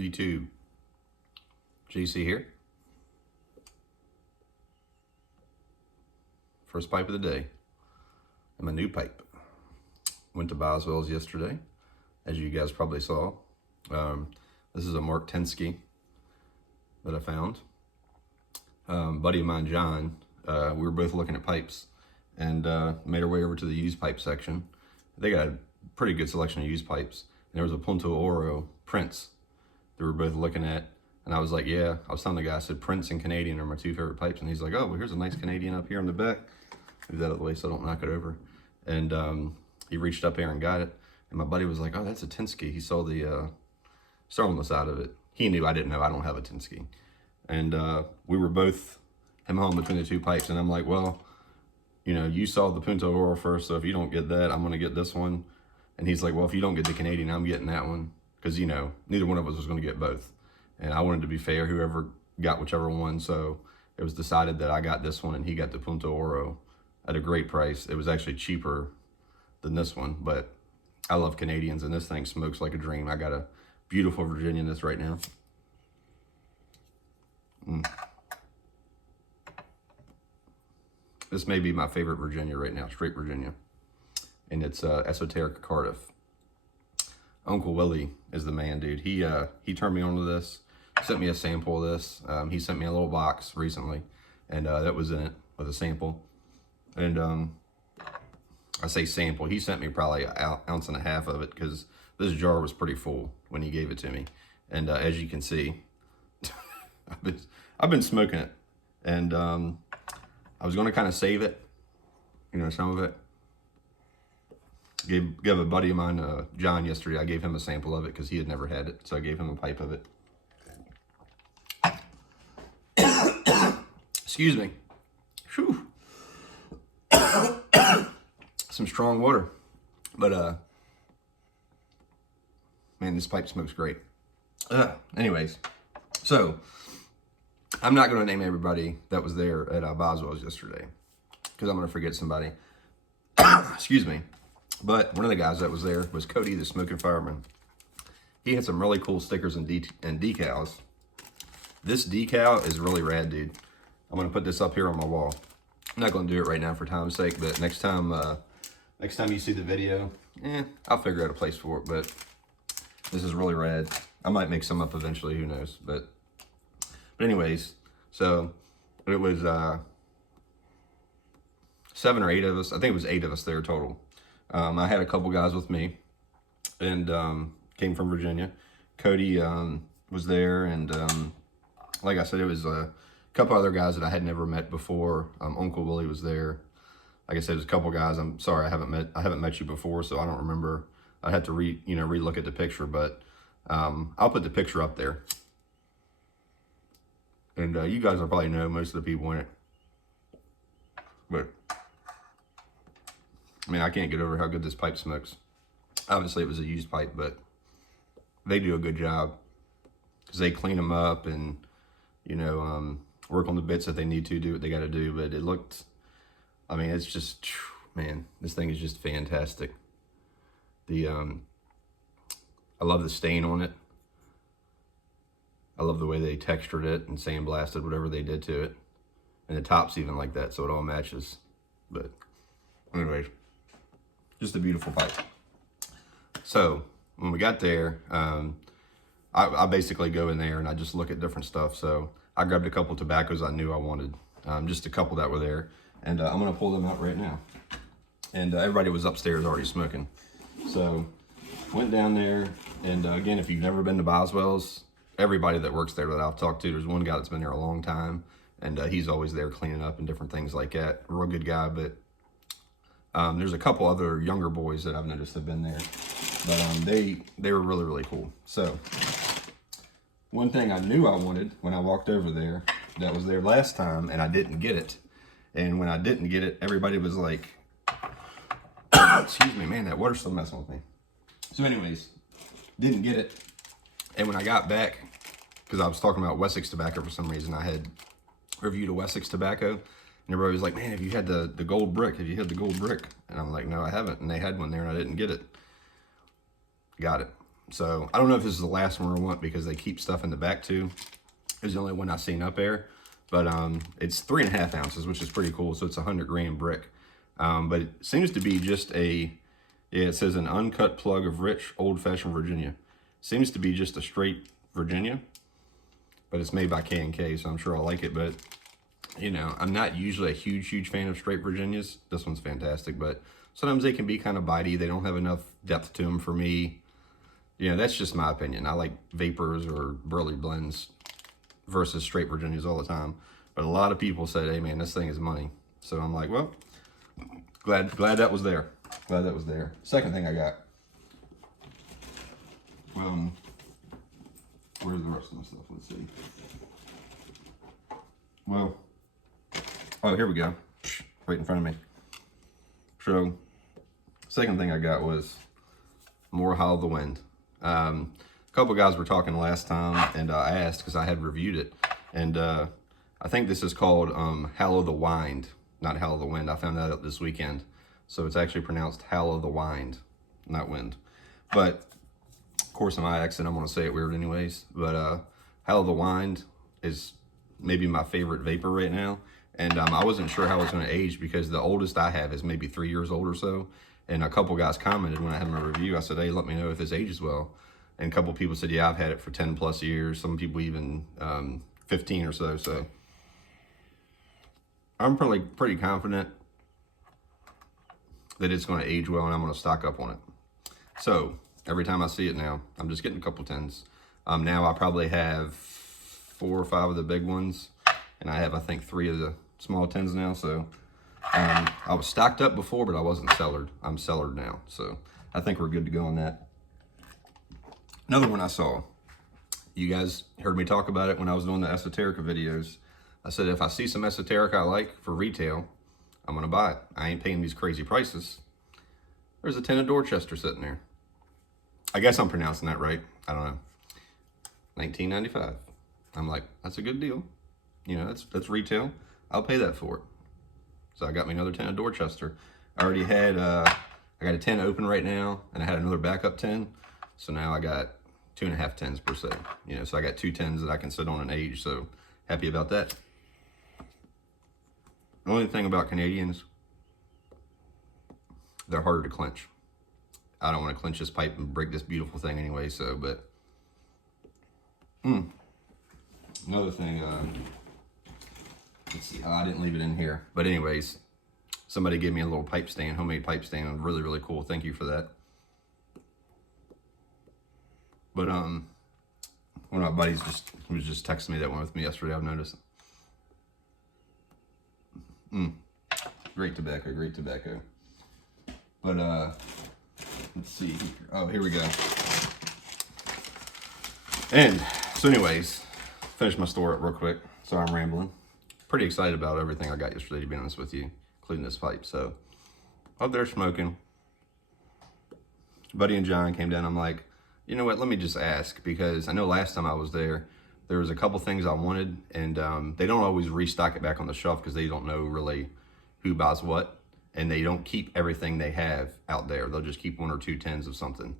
YouTube. JC here. First pipe of the day. And my new pipe. Went to Boswells yesterday, as you guys probably saw. This is a Mark Tensky that I found. Buddy of mine, John, we were both looking at pipes and made our way over to the used pipe section. They got a pretty good selection of used pipes. And there was a Punto Oro Prince that we were both looking at. And I was like, yeah, I was telling the guy, I said, Prince and Canadian are my two favorite pipes. And he's like, oh, well, here's a nice Canadian up here in the back. Move that out of the way so I don't knock it over. And he reached up there and got it. And my buddy was like, oh, that's a Tensky. He saw the star on the side of it. He knew, I didn't know, I don't have a Tensky. And we were both him between the two pipes. And I'm like, well, you know, you saw the Punto Oro first, so if you don't get that, I'm going to get this one. And he's like, well, if you don't get the Canadian, I'm getting that one. Because, you know, neither one of us was going to get both. And I wanted to be fair, whoever got whichever one. So it was decided that I got this one and he got the Punto Oro at a great price. It was actually cheaper than this one, but I love Canadians and this thing smokes like a dream. I got a beautiful Virginia in this right now. This may be my favorite Virginia right now, straight Virginia. And it's Esoteric Cardiff. Uncle Willie is the man, dude. He turned me on to this, sent me a sample of this. He sent me a little box recently, and that was in it with a sample. And I say sample, he sent me probably an ounce and a half of it because this jar was pretty full when he gave it to me. And as you can see, I've been smoking it, and I was going to kind of save it, you know, some of it. Gave a buddy of mine, John, yesterday. I gave him a sample of it because he had never had it, so I gave him a pipe of it. Excuse me. Whew. Some strong water, but man, this pipe smokes great. Anyways, so I'm not going to name everybody that was there at Boswells yesterday because I'm going to forget somebody. Excuse me. But one of the guys that was there was Cody, the Smoking Fireman. He had some really cool stickers and decals. This decal is really rad, dude. I'm going to put this up here on my wall. I'm not going to do it right now for time's sake, but next time you see the video, I'll figure out a place for it. But this is really rad. I might make some up eventually, who knows. But anyways, so it was 7 or 8 of us. I think it was 8 of us there total. I had a couple guys with me, and came from Virginia. Cody was there, and like I said, it was a couple other guys that I had never met before. Uncle Willie was there. Like I said, there's a couple guys. I'm sorry I haven't met you before, so I don't remember. I had to re-look at the picture, but I'll put the picture up there, and you guys will probably know most of the people in it. But I mean, I can't get over how good this pipe smokes. Obviously, it was a used pipe, but they do a good job because they clean them up and, you know, work on the bits that they need to do what they got to do. But it looked, I mean, it's just, man, this thing is just fantastic. I love the stain on it. I love the way they textured it and sandblasted whatever they did to it. And the top's even like that, so it all matches. But anyways, just a beautiful pipe. So when we got there, I basically go in there and I just look at different stuff. So I grabbed a couple tobaccos I knew I wanted, just a couple that were there. And I'm going to pull them out right now. And everybody was upstairs already smoking. So went down there. And again, if you've never been to Boswells, everybody that works there that I've talked to, there's one guy that's been there a long time. And he's always there cleaning up and different things like that. A real good guy, but there's a couple other younger boys that I've noticed have been there. But they were really, really cool. So one thing I knew I wanted when I walked over there that was there last time, and I didn't get it. And when I didn't get it, everybody was like, excuse me, man, that water's still messing with me. So anyways, didn't get it. And when I got back, because I was talking about Wessex tobacco for some reason, I had reviewed a Wessex tobacco, and everybody was like, man, have you had the gold brick? Have you had the gold brick? And I'm like, no, I haven't. And they had one there and I didn't get it. Got it. So I don't know if this is the last one I want because they keep stuff in the back too. It's the only one I've seen up there. But it's 3.5 ounces, which is pretty cool. So it's a 100-gram brick. But it seems to be just a, yeah, it says an uncut plug of rich old-fashioned Virginia. Seems to be just a straight Virginia, but it's made by K&K, so I'm sure I'll like it. But, you know, I'm not usually a huge fan of straight Virginias. This one's fantastic, but sometimes they can be kind of bitey. They don't have enough depth to them for me. You know, that's just my opinion. I like vapors or burley blends versus straight Virginias all the time. But a lot of people said, hey man, this thing is money. So I'm like, well, glad that was there. Glad that was there. Second thing I got. Where's the rest of the stuff? Let's see. Well, oh, here we go. Right in front of me. So, second thing I got was more Howl of the Wind. A couple guys were talking last time, and I asked because I had reviewed it, and I think this is called Howl of the Wind, not Howl of the Wind. I found that out this weekend, so it's actually pronounced Howl of the Wind, not wind. But of course, in my accent, I'm gonna say it weird anyways. But Howl of the Wind is maybe my favorite vapor right now, and I wasn't sure how it's gonna age because the oldest I have is maybe 3 years old or so. And a couple guys commented when I had my review. I said, hey, let me know if this ages well. And a couple people said, yeah, I've had it for 10 plus years. Some people even 15 or so. So I'm pretty confident that it's going to age well and I'm going to stock up on it. So every time I see it now, I'm just getting a couple tins. Now I probably have 4 or 5 of the big ones. And I have, I think, 3 of the small tins now. So I was stocked up before, but I wasn't cellared. I'm cellared now, so I think we're good to go on that. Another one I saw, you guys heard me talk about it when I was doing the esoterica videos. I said if I see some esoterica I like for retail, I'm gonna buy it. I ain't paying these crazy prices. There's a tin of Dorchester sitting there. I guess I'm pronouncing that right. I don't know. $19.95. I'm like, that's a good deal. You know, that's retail. I'll pay that for it. So I got me another tin of Dorchester. I already had, I got a tin open right now, and I had another backup tin. So now I got 2.5 tins per se. You know, so I got 2 tins that I can sit on and age. So happy about that. The only thing about Canadians, they're harder to clench. I don't want to clench this pipe and break this beautiful thing anyway. So, but another thing. Let's see. Oh, I didn't leave it in here. But anyways, somebody gave me a little pipe stand, homemade pipe stand. Really cool. Thank you for that. But one of my buddies was just texting me that one with me yesterday. I've noticed. Great tobacco, great tobacco. But let's see. Oh, here we go. And so anyways, finish my store up real quick. Sorry I'm rambling. Pretty excited about everything I got yesterday, to be honest with you, including this pipe. So up there smoking, Buddy and John came down. I'm like, you know what, let me just ask, because I know last time I was there was a couple things I wanted, and they don't always restock it back on the shelf because they don't know really who buys what, and they don't keep everything they have out there. They'll just keep 1 or 2 tins of something.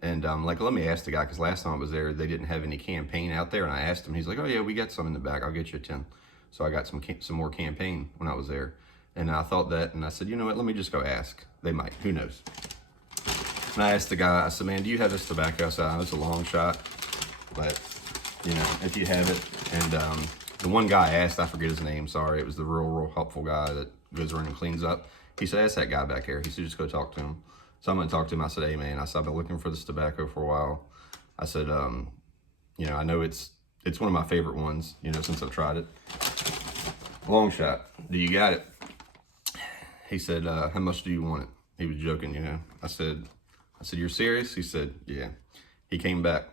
And like, let me ask the guy, because last time I was there, they didn't have any campaign out there, and I asked him, he's like, oh yeah, we got some in the back, I'll get you a tin. So I got some more campaign when I was there. And I thought that, and I said, you know what, let me just go ask. They might, who knows. And I asked the guy, I said, man, do you have this tobacco? I said, oh, it's a long shot, but you know, if you have it. And the one guy I asked, I forget his name, sorry, it was the real helpful guy that goes around and cleans up. He said, that's that guy back here. He said, just go talk to him. So I'm gonna talk to him. I said, hey man, I said, I've been looking for this tobacco for a while. I said, you know, I know it's one of my favorite ones, you know, since I've tried it. Long shot. Do you got it? He said, how much do you want it? He was joking, you know. I said, you're serious? He said, yeah. He came back.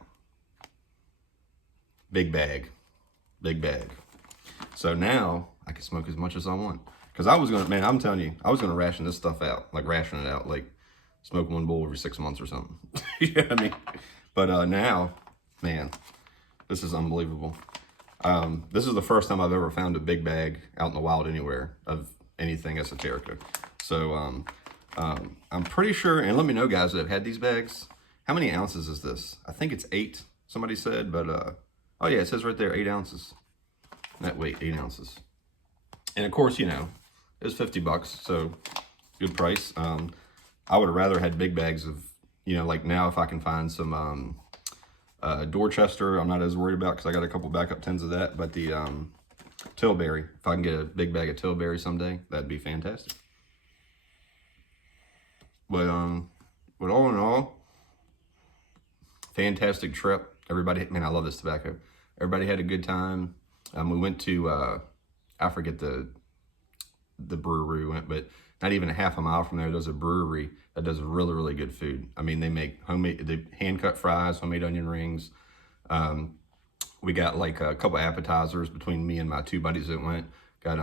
Big bag. So now I can smoke as much as I want. Because I was going to, man, I'm telling you, I was going to ration this stuff out. Like ration it out. Like smoke 1 bowl every 6 months or something. You know what I mean? But now, man, this is unbelievable. This is the first time I've ever found a big bag out in the wild anywhere of anything esoterica. So I'm pretty sure, and let me know guys that have had these bags, How many ounces is this? I think it's 8, somebody said, but oh yeah, it says right there 8 ounces. That weight, 8 ounces. And of course, you know, it was $50, so good price. I would have rather had big bags of, you know, like now if I can find some Dorchester, I'm not as worried about because I got a couple backup tins of that. But the Tilbury, if I can get a big bag of Tilbury someday, that'd be fantastic. But all in all, fantastic trip. Everybody, man, I love this tobacco. Everybody had a good time. We went to, I forget the brewery we went, but not even a half a mile from there, there's a brewery that does really, really good food. I mean, they make homemade, they hand-cut fries, homemade onion rings. We got like a couple appetizers between me and my 2 buddies that went. Got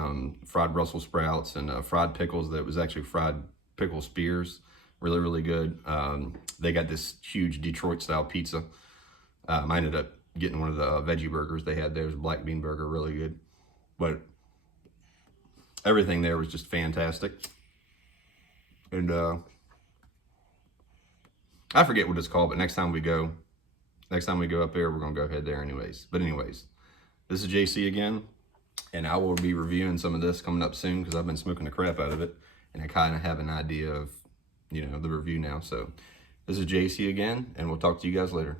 fried Brussels sprouts and fried pickles that was actually fried pickle spears. Really, really good. They got this huge Detroit-style pizza. I ended up getting one of the veggie burgers they had there. It was a black bean burger, really good. But everything there was just fantastic. And I forget what it's called, but next time we go up there, we're gonna go ahead there anyways. But anyways, this is JC again, and I will be reviewing some of this coming up soon because I've been smoking the crap out of it, and I kind of have an idea of, you know, the review now. So this is JC again, and we'll talk to you guys later.